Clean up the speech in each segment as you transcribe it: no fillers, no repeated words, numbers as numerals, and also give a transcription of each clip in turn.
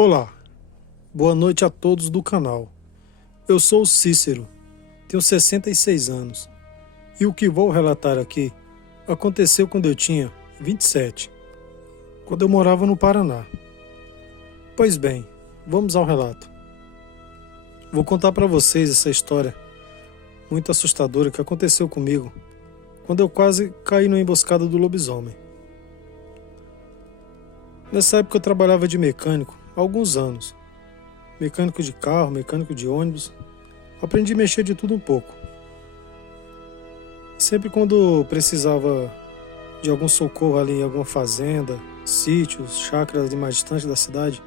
Olá, boa noite a todos do canal. Eu sou o Cícero, tenho 66 anos e o que vou relatar aqui aconteceu quando eu tinha 27, quando eu morava no Paraná. Pois bem, vamos ao relato. Vou contar para vocês essa história muito assustadora que aconteceu comigo quando eu quase caí na emboscada do lobisomem. Nessa época eu trabalhava de mecânico há alguns anos. Mecânico de carro, mecânico de ônibus. Aprendi a mexer de tudo um pouco. Sempre quando precisava de algum socorro ali em alguma fazenda, sítios, chácaras ali mais distantes da cidade,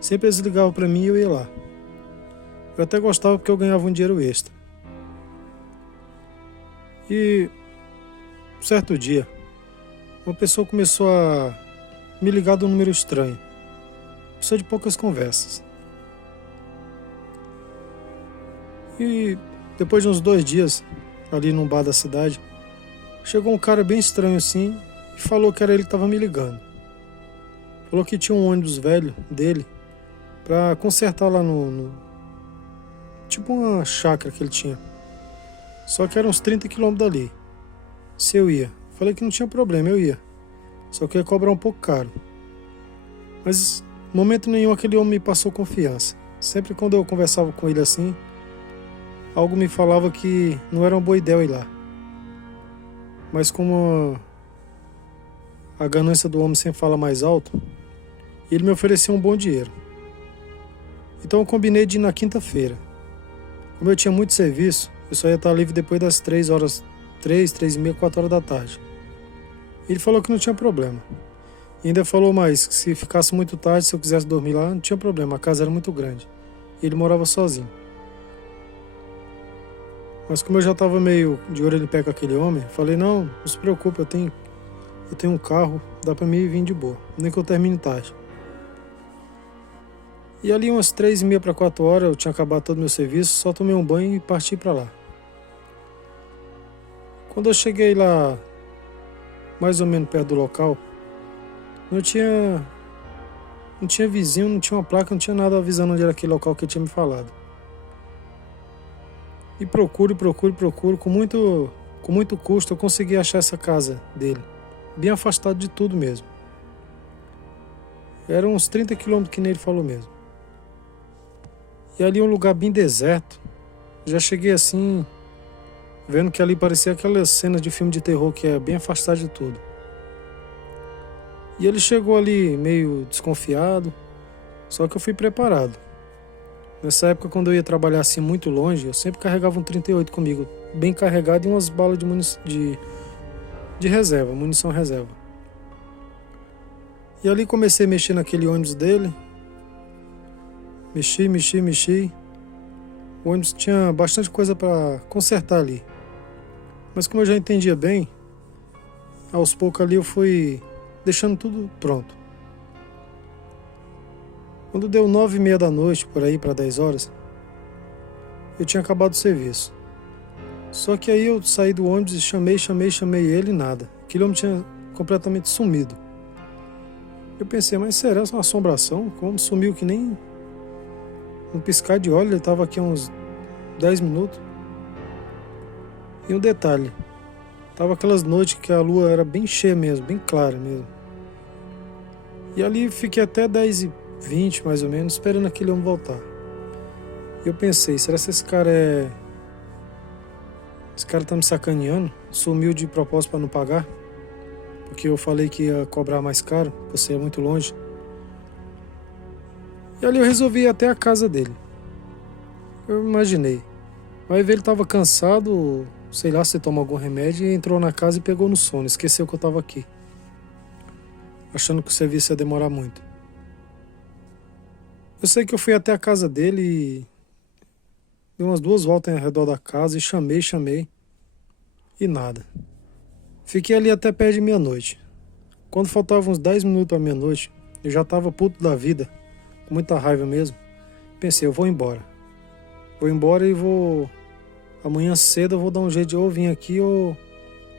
sempre eles ligavam para mim e eu ia lá. Eu até gostava porque eu ganhava um dinheiro extra. E certo dia, uma pessoa começou a me ligar de um número estranho. Pessoa de poucas conversas. E depois de uns 2 dias, ali num bar da cidade, chegou um cara bem estranho assim e falou que era ele que estava me ligando. Falou que tinha um ônibus velho dele para consertar lá tipo uma chácara que ele tinha. Só que era uns 30 quilômetros dali. Se eu ia. Falei que não tinha problema, eu ia. Só que ia cobrar um pouco caro. Mas em momento nenhum aquele homem me passou confiança. Sempre quando eu conversava com ele assim, algo me falava que não era uma boa ideia eu ir lá. Mas como a ganância do homem sempre fala mais alto, ele me ofereceu um bom dinheiro. Então eu combinei de ir na quinta-feira. Como eu tinha muito serviço, eu só ia estar livre depois das 3 horas, 3h30, 4 horas da tarde. Ele falou que não tinha problema. E ainda falou mais, que se ficasse muito tarde, se eu quisesse dormir lá, não tinha problema, a casa era muito grande. E ele morava sozinho. Mas como eu já estava meio de orelha em pé com aquele homem, falei, não se preocupe, eu tenho um carro, dá pra mim vir de boa, nem que eu termine tarde. E ali umas 3h30 para 4 horas, eu tinha acabado todo o meu serviço, só tomei um banho e parti para lá. Quando eu cheguei lá, mais ou menos perto do local, não tinha vizinho, não tinha uma placa, não tinha nada avisando onde era aquele local que ele tinha me falado. E procuro, com muito custo eu consegui achar essa casa dele, bem afastado de tudo mesmo. Era uns 30 quilômetros que nem ele falou mesmo. E ali um lugar bem deserto. Já cheguei assim, vendo que ali parecia aquelas cenas de filme de terror que é bem afastado de tudo. E ele chegou ali meio desconfiado, só que eu fui preparado. Nessa época, quando eu ia trabalhar assim muito longe, eu sempre carregava um 38 comigo, bem carregado, e umas balas de reserva, munição reserva. E ali comecei a mexer naquele ônibus dele. Mexi. O ônibus tinha bastante coisa para consertar ali. Mas como eu já entendia bem, aos poucos ali eu fui deixando tudo pronto. Quando deu 9h30 da noite, por aí para 10 horas, eu tinha acabado o serviço. Só que aí eu saí do ônibus e chamei ele e nada. Aquele homem tinha completamente sumido. Eu pensei, mas será uma assombração? Como sumiu que nem um piscar de olho, ele estava aqui há uns 10 minutos. E um detalhe, tava aquelas noites que a lua era bem cheia mesmo, bem clara mesmo. E ali fiquei até 10h20 mais ou menos, esperando aquele homem voltar. E eu pensei, será que esse cara tá me sacaneando? Sumiu de propósito para não pagar? Porque eu falei que ia cobrar mais caro, por ser muito longe. E ali eu resolvi ir até a casa dele. Eu imaginei. Vai ver, ele estava cansado, sei lá, se tomou algum remédio, e entrou na casa e pegou no sono, esqueceu que eu estava aqui, achando que o serviço ia demorar muito. Eu sei que eu fui até a casa dele e dei umas 2 voltas ao redor da casa e chamei e nada. Fiquei ali até perto de meia-noite. Quando faltavam uns 10 minutos para meia-noite, eu já estava puto da vida, com muita raiva mesmo. Pensei, eu vou embora e vou... Amanhã cedo eu vou dar um jeito de ou vir aqui ou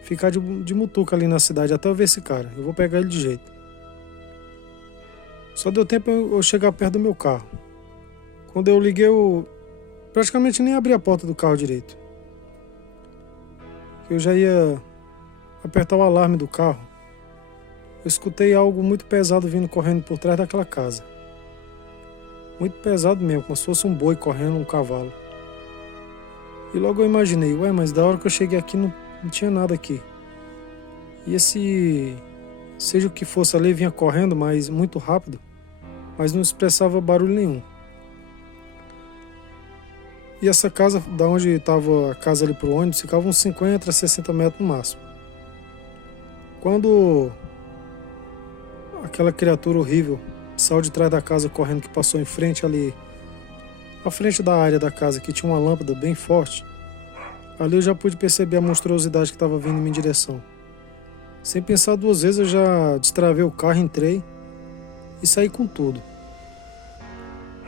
ficar de mutuca ali na cidade até eu ver esse cara. Eu vou pegar ele de jeito. Só deu tempo eu chegar perto do meu carro. Quando eu liguei, eu praticamente nem abri a porta do carro direito. Eu já ia apertar o alarme do carro. Eu escutei algo muito pesado vindo correndo por trás daquela casa. Muito pesado mesmo, como se fosse um boi correndo, um cavalo. E logo eu imaginei, ué, mas da hora que eu cheguei aqui não tinha nada aqui. E esse, seja o que fosse ali, vinha correndo, mas muito rápido, mas não expressava barulho nenhum. E essa casa, da onde estava a casa ali pro ônibus, ficava uns 50 a 60 metros no máximo. Quando aquela criatura horrível saiu de trás da casa correndo, que passou em frente ali, à frente da área da casa, que tinha uma lâmpada bem forte, ali eu já pude perceber a monstruosidade que estava vindo em minha direção. Sem pensar duas vezes, eu já destravei o carro, entrei e saí com tudo.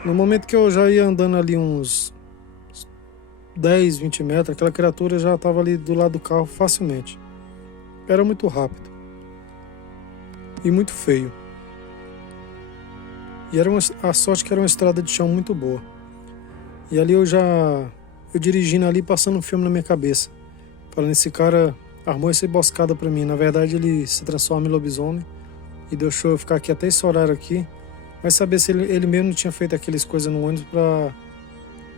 No momento que eu já ia andando ali uns 10, 20 metros, aquela criatura já estava ali do lado do carro facilmente. Era muito rápido e muito feio. E era a sorte que era uma estrada de chão muito boa. E ali eu dirigindo ali, passando um filme na minha cabeça, falando, esse cara armou essa emboscada pra mim. Na verdade ele se transforma em lobisomem e deixou eu ficar aqui até esse horário aqui. Vai saber se ele mesmo não tinha feito aquelas coisas no ônibus pra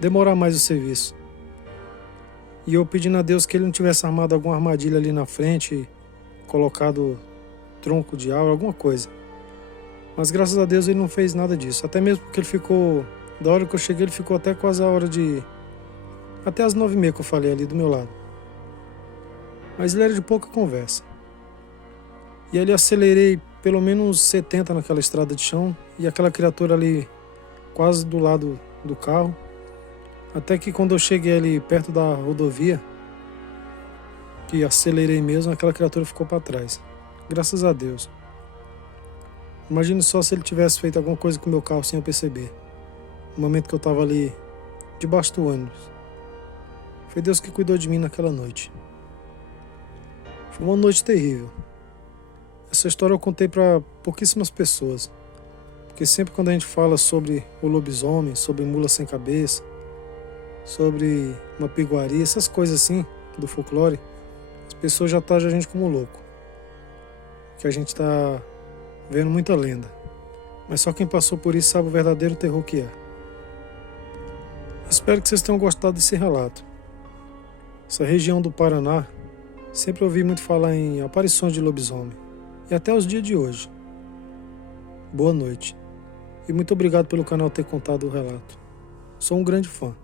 demorar mais o serviço. E eu pedindo a Deus que ele não tivesse armado alguma armadilha ali na frente, colocado tronco de árvore, alguma coisa. Mas graças a Deus ele não fez nada disso. Até mesmo porque ele ficou, da hora que eu cheguei, ele ficou até quase a hora de... até as 9h30 que eu falei ali do meu lado. Mas ele era de pouca conversa. E ali eu acelerei pelo menos 70 naquela estrada de chão, e aquela criatura ali quase do lado do carro. Até que quando eu cheguei ali perto da rodovia, que acelerei mesmo, aquela criatura ficou para trás. Graças a Deus. Imagine só se ele tivesse feito alguma coisa com o meu carro sem eu perceber. No momento que eu estava ali debaixo do ônibus. Foi Deus que cuidou de mim naquela noite. Foi uma noite terrível. Essa história eu contei para pouquíssimas pessoas. Porque sempre quando a gente fala sobre o lobisomem, sobre mula sem cabeça, sobre uma piguaria, essas coisas assim do folclore, as pessoas já taxam a gente como louco. Que a gente tá vendo muita lenda. Mas só quem passou por isso sabe o verdadeiro terror que é. Espero que vocês tenham gostado desse relato. Essa região do Paraná, sempre ouvi muito falar em aparições de lobisomem. E até os dias de hoje. Boa noite. E muito obrigado pelo canal ter contado o relato. Sou um grande fã.